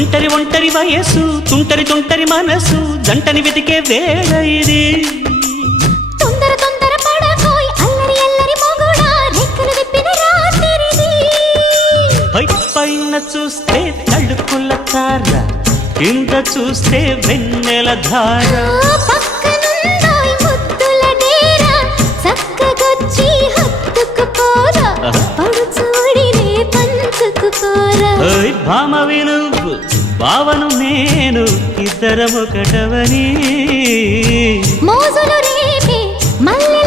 ఒంటరి ఒంటరి వయస్సు తుంటరి తుంటరి మనసు జంటని వెతికే వేళ ఇది తొందర తొందర పడకోయ్ అల్లరి అల్లరి మొగుడా రెక్కలు విప్పిన రాత్రిది పైన చూస్తే తడుకుల తార కింద చూస్తే వెన్నెల ధార పక్కనుందోయ్ ముద్దుల డేరా చక్కగొచ్చి హత్తుకుపోరా పడుచూడినే పంచుకుపోరా భామవి నువ్వు భావను నేను ఇద్దరమొకటవని మోజులు రేపే మల్లె